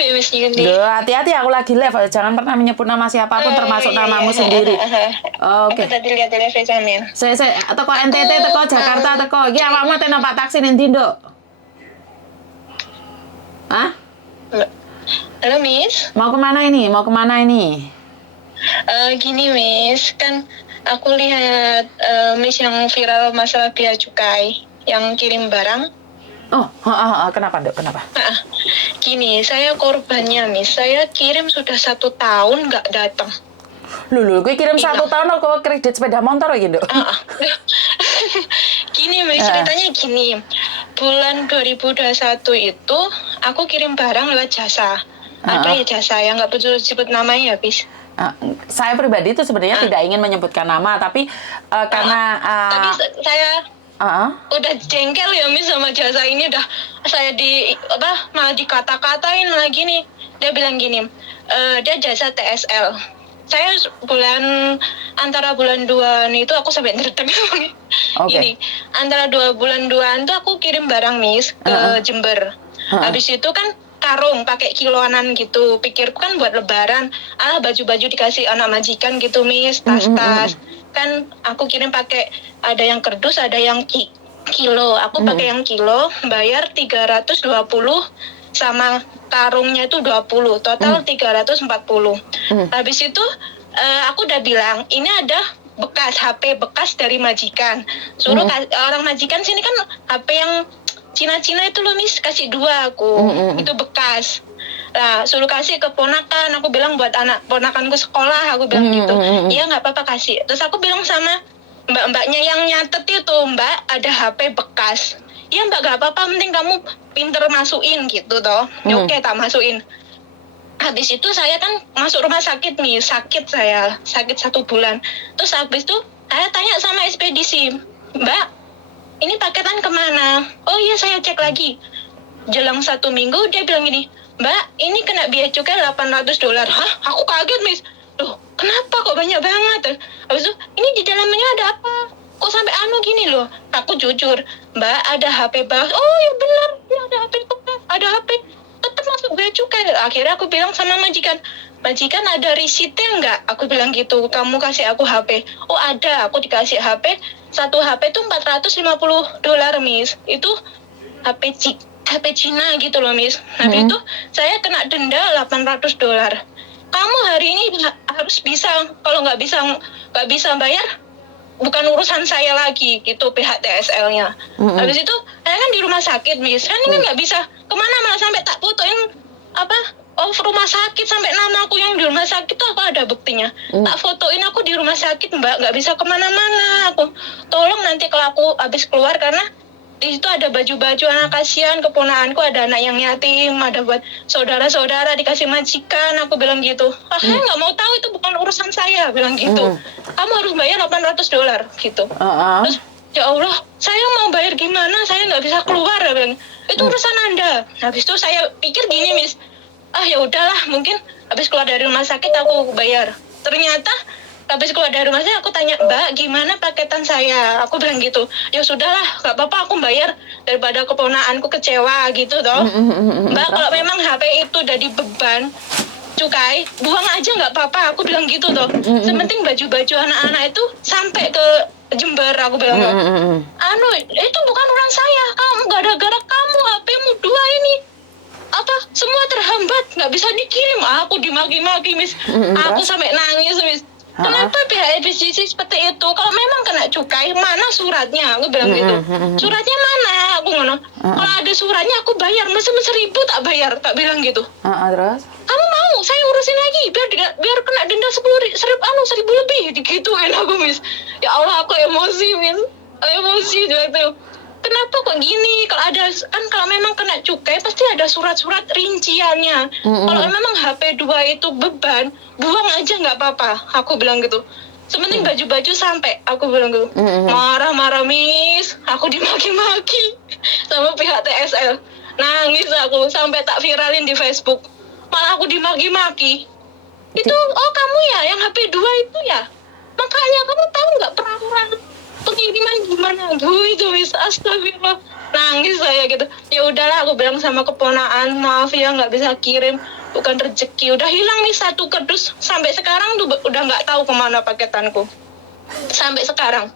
ya Miss Yuni. Duh, hati-hati aku lagi live. Jangan pernah menyebut nama siapapun termasuk Iya, namamu iya. sendiri. Aku Oke. tadi lihat di live Jamin. Teko NTT, teko Jakarta, teko. Iki awakmu te numpak taksi ning ndi, Nduk? Hah? Halo Miss. Mau kemana ini? Gini Miss, kan aku lihat Miss yang viral masalah bea cukai yang kirim barang. Oh, kenapa, Nduk? Kenapa? Gini, saya korbannya Miss. Saya kirim sudah 1 tahun nggak datang. Lulu, gue kirim 1 tahun kok kredit sepeda motor gitu. Gini Miss, ceritanya gini. Bulan 2021 itu aku kirim barang lewat jasa. Ada ya jasa yang nggak perlu disebut namanya ya, Bis. Saya pribadi itu sebenarnya tidak ingin menyebutkan nama, tapi karena tapi saya udah jengkel ya Miss sama jasa ini, udah saya malah dikata-katain malah gini. Dia bilang gini, dia jasa TSL. Saya antara bulan 2 itu aku sampai ngeretek. Gini, antara 2 bulan 2-an tuh aku kirim barang Miss ke Jember. Habis itu kan karung pakai kiloanan gitu. Pikirku kan buat lebaran, baju-baju dikasih anak majikan gitu Miss, tas-tas. Kan aku kirim pakai ada yang kerdus, ada yang kilo. Aku pakai yang kilo, bayar 320 sama karungnya itu 20, total 340. Habis itu aku udah bilang, ini ada bekas HP bekas dari majikan. Suruh orang majikan sini kan HP yang Cina-Cina itu loh Miss, kasih 2 aku. Itu bekas. Nah, suruh kasih ke ponakan. Aku bilang buat anak ponakanku sekolah, aku bilang gitu. Iya nggak apa-apa kasih. Terus aku bilang sama mbak-mbaknya yang nyatet itu, Mbak ada HP bekas. Iya Mbak gak apa-apa, penting kamu pinter masukin gitu toh. Oke, tak masukin. Habis itu saya kan masuk rumah sakit nih, sakit 1 bulan. Terus habis itu saya tanya sama ekspedisi, Mbak, ini paketan kemana? Oh iya saya cek lagi. Jelang 1 minggu dia bilang gini, Mbak, ini kena biaya cukai $800. Hah? Aku kaget, Miss. Loh, kenapa kok banyak banget? Habis itu, ini di dalamnya ada apa? Kok sampai gini loh? Aku jujur, Mbak, ada HP bekas. Oh iya benar, ya ada HP bekas, ada HP. Tetap masuk bea cukai. Akhirnya aku bilang sama majikan ada risitnya nggak? Aku bilang gitu, kamu kasih aku HP. Oh ada, aku dikasih HP. 1 HP itu $450, Miss. Itu HP Cina gitu loh, Miss. Habis itu saya kena denda $800. Kamu hari ini harus bisa, kalau nggak bisa bayar, bukan urusan saya lagi gitu pihak TSL-nya. Habis itu saya kan di rumah sakit Miss, kan ini nggak bisa kemana, malah sampai tak fotoin rumah sakit, sampai nama aku yang di rumah sakit tuh aku ada buktinya. Tak fotoin aku di rumah sakit Mbak, nggak bisa kemana-mana. Aku tolong nanti kalau aku habis keluar, karena di situ ada baju-baju anak kasihan, keponakanku ada anak yang yatim, ada buat saudara-saudara dikasih majikan. Aku bilang gitu. Saya nggak mau tahu, itu bukan urusan saya, bilang gitu. Kamu harus bayar $800 gitu. Terus ya Allah, saya mau bayar gimana? Saya nggak bisa keluar, bilang. Itu urusan Anda. Habis itu saya pikir gini Miss, ya udahlah, mungkin habis keluar dari rumah sakit aku bayar. Ternyata habis keluar dari rumah saya aku tanya, Mbak gimana paketan saya? Aku bilang gitu, ya sudahlah gak apa-apa aku bayar daripada keponakanku kecewa gitu toh. Mbak kalau memang HP itu udah dibeban cukai, buang aja gak apa-apa, aku bilang gitu toh. Sementing baju-baju anak-anak itu sampai ke Jember, aku bilang. Itu bukan urusan saya, kamu gara-gara kamu HP-mu 2 ini semua terhambat, nggak bisa dikirim. Aku dimaki-maki Miss. Aku sampai nangis Miss. Kenapa pihak FSCC seperti itu? Kalau memang kena cukai, mana suratnya? Aku bilang gitu. Suratnya mana? Aku ngono. Kalau ada suratnya aku bayar. Masa 1.000 tak bayar? Tak bilang gitu. Terus? Kamu mau? Saya urusin lagi. Biar kena denda 1.000 lebih. Digituin aku Miss. Ya Allah, aku emosi Miss. Emosi gitu. Kenapa kok gini? Kalau memang kena cukai pasti ada surat-surat rinciannya. Kalau memang HP 2 itu beban, buang aja nggak apa-apa. Aku bilang gitu. Sementing baju-baju sampai, aku bilang gitu. Marah-marah Miss, aku dimaki-maki sama pihak TSL. Nangis aku sampai tak viralin di Facebook. Malah aku dimaki-maki. Itu kamu ya yang HP 2 itu ya? Makanya kamu tahu nggak peraturan pengiriman gimana? Aduh itu Miss, astagfirullah. Nangis saya gitu. Ya udahlah, aku bilang sama keponaan, maaf ya nggak bisa kirim, bukan rezeki. Udah hilang nih satu kardus, sampai sekarang tuh udah nggak tahu kemana paketanku. Sampai sekarang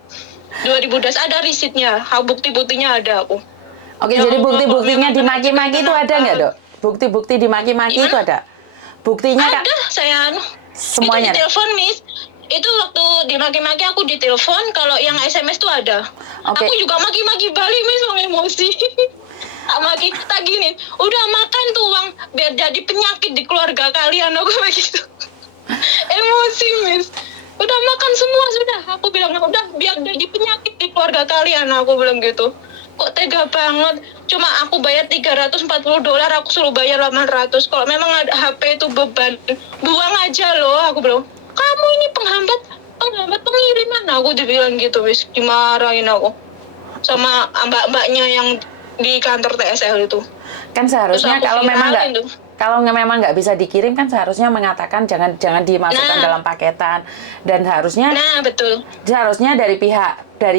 2012 ada risitnya, bukti-buktinya ada aku. Oke, Ya jadi Allah, bukti-buktinya kok dimaki-maki itu ada nggak, Dok? Bukti-bukti dimaki-maki itu Gimana? ada? Buktinya, Kak? Ada saya Semuanya itu ada? ditelepon Miss. Itu waktu dimaki-maki aku ditelepon, kalau yang SMS tuh ada. Oke. Aku juga maki-maki balik Miss, orang emosi. Maki tak gini, udah makan tuh uang biar jadi penyakit di keluarga kalian, aku begitu. Emosi Miss. Udah makan semua sudah, aku bilang udah biar jadi penyakit di keluarga kalian, aku bilang gitu. Kok tega banget, cuma aku bayar $340, aku suruh bayar 800. Kalau memang ada HP itu beban, buang aja loh, aku bilang. Kamu ini penghambat pengiriman, aku dibilang gitu wis, dimarahin aku sama mbak-mbaknya yang di kantor TSL itu. Kan seharusnya Terus aku viralin tuh. kalau memang nggak bisa dikirim kan seharusnya mengatakan jangan dimasukkan dalam paketan, dan Nah betul. seharusnya dari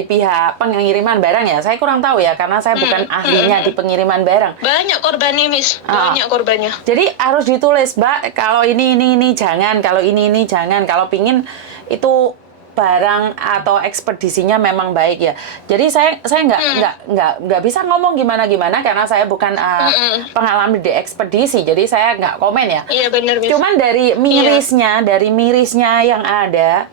pihak pengiriman barang ya. Saya kurang tahu ya karena saya bukan ahlinya di pengiriman barang. Banyak korbannya Miss, banyak korbannya. Jadi harus ditulis, Mbak, kalau ini jangan, kalau ini jangan, kalau pingin itu barang atau ekspedisinya memang baik ya. Jadi saya nggak bisa ngomong gimana karena saya bukan pengalaman di ekspedisi. Jadi saya nggak komen ya. Iya benar Miss. Cuman dari mirisnya yang ada,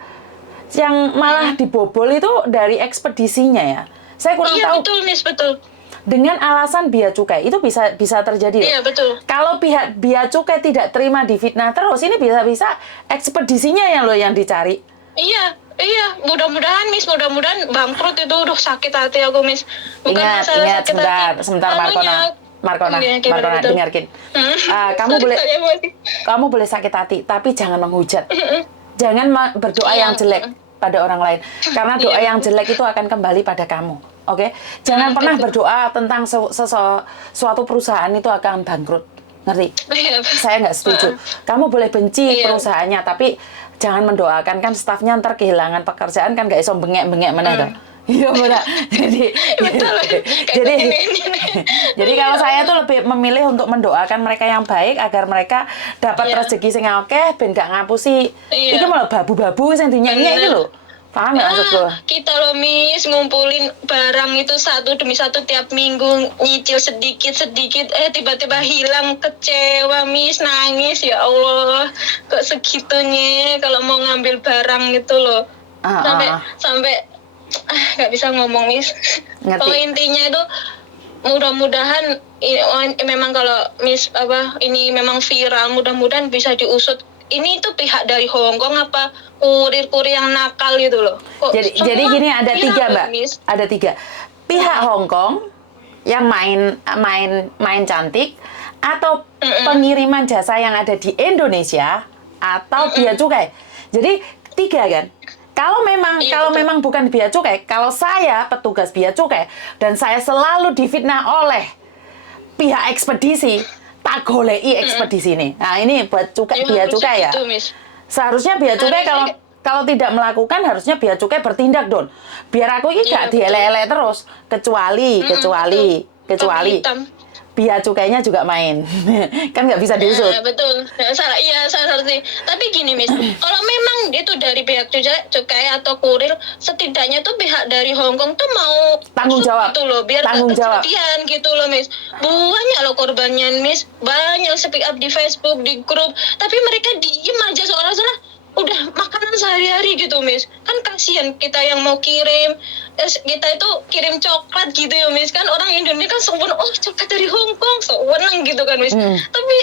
yang malah dibobol itu dari ekspedisinya ya. Saya kurang Iya tahu. betul Miss, betul. Dengan alasan bea cukai itu bisa terjadi. Iya betul. Kalau pihak bea cukai tidak terima difitnah terus, ini bisa ekspedisinya yang dicari. Iya, mudah-mudahan Miss, mudah-mudahan bangkrut itu. Udah sakit hati aku Miss. Bukan masalah Ingat, sakit sebentar Markona, dengarkan. Kamu boleh sakit hati, tapi jangan menghujat. Jangan berdoa yang jelek pada orang lain, karena doa yang jelek itu akan kembali pada kamu. Oke? Jangan pernah berdoa tentang suatu perusahaan itu akan bangkrut. Ngerti? Saya nggak setuju. Kamu boleh benci perusahaannya, tapi jangan mendoakan, kan stafnya ntar kehilangan pekerjaan, kan nggak iso bengek-bengek mana tuh. Iya benar. Jadi kalau saya tuh lebih memilih untuk mendoakan mereka yang baik agar mereka dapat rezeki sing akeh ben gak ngapusi. Iki malah babu-babu sing dinyanyi iki lho. Paham ya maksudku? Kita loh Miss, ngumpulin barang itu satu demi satu tiap minggu, nyicil sedikit, tiba-tiba hilang, kecewa Miss, nangis, ya Allah, kok segitunya kalau mau ngambil barang itu loh. Sampai nggak bisa ngomong Miss. Kalau intinya itu mudah-mudahan memang kalau Miss ini memang viral, mudah-mudahan bisa diusut. Ini tuh pihak dari Hong Kong apa kurir-kurir yang nakal gitu loh. Jadi gini, ada tiga Mbak, ada tiga. Pihak Hong Kong yang main cantik, atau pengiriman jasa yang ada di Indonesia, atau bea cukai. Jadi tiga kan. Kalau memang bukan bea cukai, kalau saya petugas bea cukai dan saya selalu difitnah oleh pihak ekspedisi, tak golei ekspedisi ini. Nah, ini buat bea cukai ya. Seharusnya bea cukai kalau tidak melakukan, harusnya bea cukai bertindak, Don. Biar aku ini gak dielek-elek terus, kecuali bea cukainya juga main. Kan nggak bisa diusut. Betul. Salah sih. Tapi gini, Miss, kalau memang itu dari pihak cukai atau kurir, setidaknya tuh pihak dari Hong Kong tuh mau tanggung jawab gitu loh, biar kejadian gitu loh, Miss. Banyak loh korbannya, Miss. Banyak speak up di Facebook, di grup, tapi mereka diem aja seolah-olah udah makanan sehari-hari gitu, Miss. Kan kasihan kita yang mau kirim, kita itu kirim coklat gitu ya, Miss. Kan orang Indonesia kan sempurna, coklat dari Hong Kong, seneng gitu kan, Miss. Tapi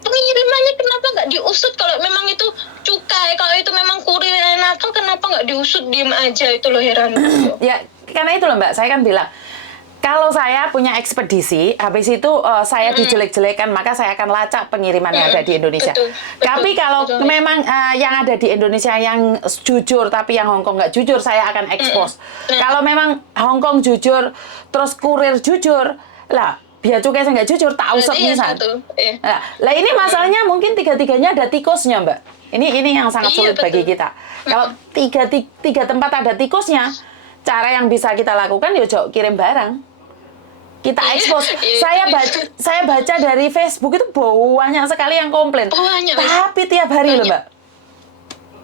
pengirimannya kenapa nggak diusut? Kalau memang itu cukai, kalau itu memang kurir yang nakal, kenapa nggak diusut, diem aja? Itu loh heran. Ya, karena itu loh Mbak, saya kan bilang, kalau saya punya ekspedisi, habis itu saya dijelek-jelekan, maka saya akan lacak pengiriman yang ada di Indonesia. Tapi kalau memang yang ada di Indonesia yang jujur, tapi yang Hong Kong nggak jujur, saya akan expose. Kalau memang Hong Kong jujur, terus kurir jujur, lah bea cukai saya nggak jujur, tak usap misal. Lah ini masalahnya mungkin tiga-tiganya ada tikusnya, Mbak. Ini yang sangat sulit bagi kita. Kalau tiga tempat ada tikusnya, cara yang bisa kita lakukan ya jok kirim barang. Kita expose. Saya baca dari Facebook itu banyak sekali yang komplain. Banyak, tapi tiap hari loh, Mbak.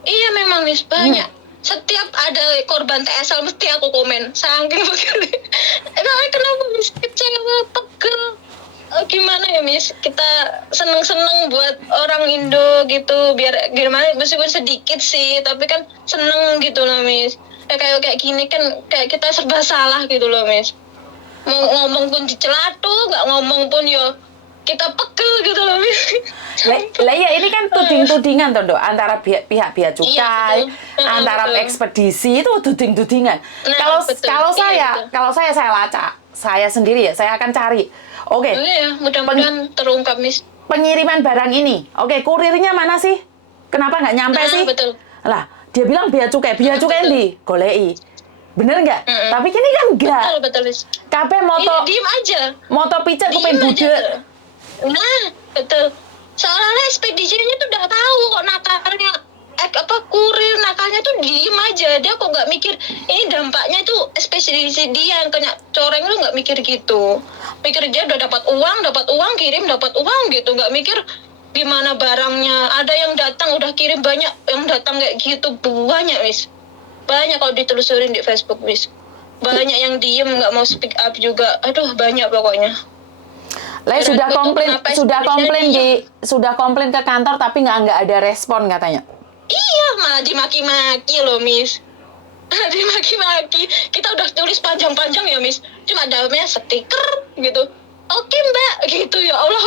Iya memang Miss, banyak. Setiap ada korban TSL mesti aku komen. Saking begini. Kenapa Miss kecewa, pegel? Gimana ya Miss? Kita seneng-seneng buat orang Indo gitu. Biar gimana? Meskipun sedikit sih, tapi kan seneng gitu loh Miss. Kayak gini kan kayak kita serba salah gitu loh Miss. Mau ngomong pun dicelatu, nggak ngomong pun yo kita pegel gitu loh Miss. Lah ya ini kan tuding-tudingan toh, Dok, antara pihak bea cukai, antara betul. ekspedisi itu tuding-tudingan. Kalau saya lacak, saya sendiri ya, saya akan cari. Oke. Iya, mudah-mudahan terungkap Miss. Pengiriman barang ini, oke, kurirnya mana sih? Kenapa nggak nyampe sih? Betul. Lah, dia bilang bea cukai di golei. Bener nggak? Tapi kini kan enggak. Betul Miss. Kabeh moto Diem aja. moto picek kupen budek. Nah, betul. Soalnya ekspedisinya tuh udah tahu kok nakalnya kurir nakalnya tuh diem aja. Dia kok nggak mikir ini dampaknya tuh ekspedisi dia yang kena coreng, lu nggak mikir gitu. Mikir dia udah dapat uang kirim dapat uang gitu, nggak mikir gimana barangnya. Ada yang datang udah kirim banyak, yang datang kayak gitu banyak Miss. Banyak kalau ditelusurin di Facebook Miss. Banyak yang diem nggak mau speak up juga. Aduh banyak pokoknya. Lah sudah komplain ke kantor tapi nggak ada respon katanya. Iya, malah dimaki-maki loh Miss. Dimaki-maki. Kita udah tulis panjang-panjang ya Miss. Cuma dalamnya stiker gitu. Oke Mbak, gitu ya Allah.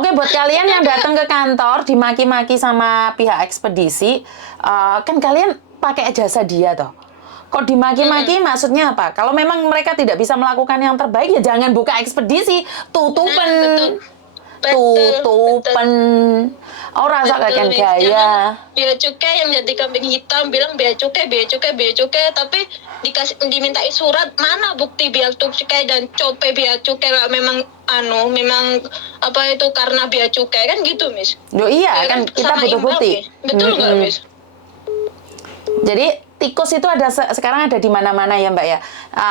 Oke, buat kalian yang datang ke kantor dimaki-maki sama pihak ekspedisi, kan kalian pakai jasa dia toh. Kok dimaki-maki maksudnya apa? Kalau memang mereka tidak bisa melakukan yang terbaik ya jangan buka ekspedisi, tutupan. Tutupan. Orang salah gaya. Bea cukai yang jadi kambing hitam bilang bea cukai, tapi dimintai surat mana bukti bea cukai dan cope bea cukai lah memang apa itu karena bea cukai kan gitu Miss. Yo iya ya, kan kita butuh bukti. Betul nggak Miss? Jadi tikus itu sekarang ada di mana-mana ya Mbak ya.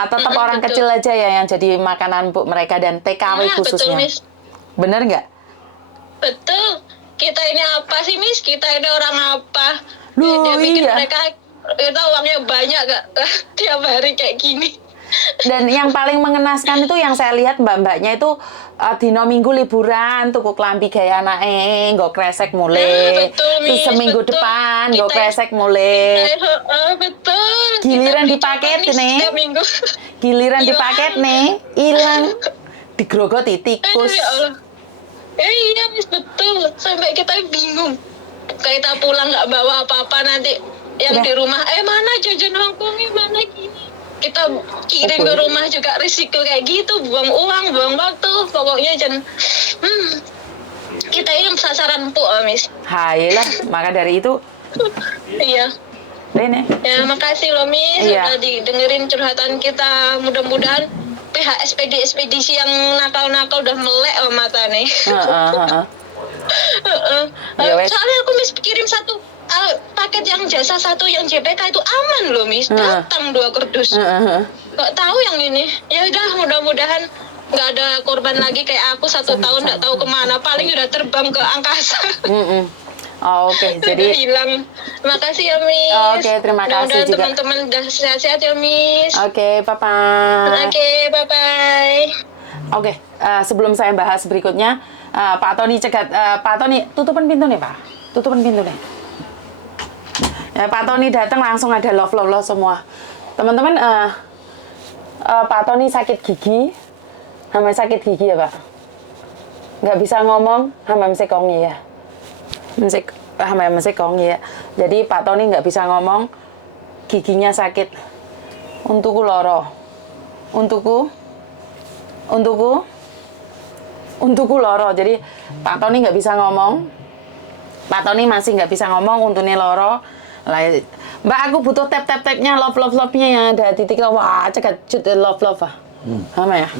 Tetap orang betul. kecil aja ya yang jadi makanan mereka dan TKW khususnya. Betul, Miss. Bener nggak? Betul. Kita ini apa sih Miss? Kita ini orang apa? Loh, dia bikin iya. kita uangnya banyak gak? Tiap hari kayak gini. Dan yang paling mengenaskan itu yang saya lihat mbak-mbaknya itu dino minggu liburan tuku kelambi gaya anake nggo kresek mulai. Terus seminggu depan nggo kresek mulai. Betul. Giliran dipaket nih. Giliran dipaket nih, hilang. Digrogoti tikus. Ya Allah. Iya Miss, betul. Sampai kita bingung. Kita pulang nggak bawa apa-apa nanti yang di rumah. Mana jajan Hongkongnya, mana gini. Kita kirim ke rumah juga risiko kayak gitu, buang uang, buang waktu, pokoknya kita ini sasaran empuk, Miss. Hai lah, maka dari itu. Iya. Ini. Ya, makasih loh Miss, sudah didengerin curhatan kita. Mudah-mudahan pihak ekspedisi yang nakal-nakal udah melek mata nih. Soalnya aku Miss kirim satu paket yang jasa satu yang JPK itu aman loh Miss, datang 2 kardus. Nggak tahu yang ini. Ya udah mudah-mudahan nggak ada korban lagi kayak aku 1 tahun nggak tahu kemana, paling udah terbang ke angkasa. Oke, jadi hilang. Makasih ya Miss. Oke, terima kasih juga. Teman-teman udah sehat-sehat ya Miss. Oke, bye-bye. Oke, bye-bye. Oke, sebelum saya bahas berikutnya, Pak Tony cegat. Pak Tony, tutupan pintu nih Pak. Tutupan pintu nih. Ya, Pak Tony datang langsung ada love semua. Teman-teman, Pak Tony sakit gigi. Hama sakit gigi ya Pak. Nggak bisa ngomong, hama mesti kongi ya. Mesti kongi ya. Jadi Pak Tony nggak bisa ngomong, giginya sakit. Untukku loro. Untukku loro. Jadi Pak Tony nggak bisa ngomong. Pak Tony masih nggak bisa ngomong, untune loro. Lah, Mbak aku butuh tap-nya love-nya ya ada titik. Wah, cekat cut love ah. Sama ya?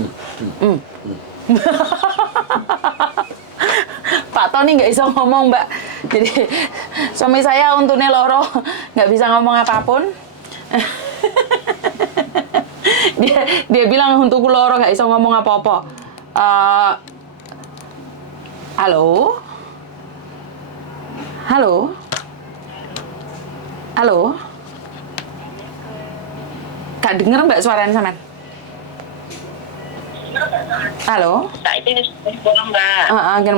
Pak Tony nggak bisa ngomong Mbak. Jadi suami saya untune loro, nggak bisa ngomong apapun. dia bilang untuk loro gak iso ngomong apa-apa. Halo? Halo? Halo? Gak denger mbak suaranya sampean? Halo? Tak itu bolang mbak. Gimana?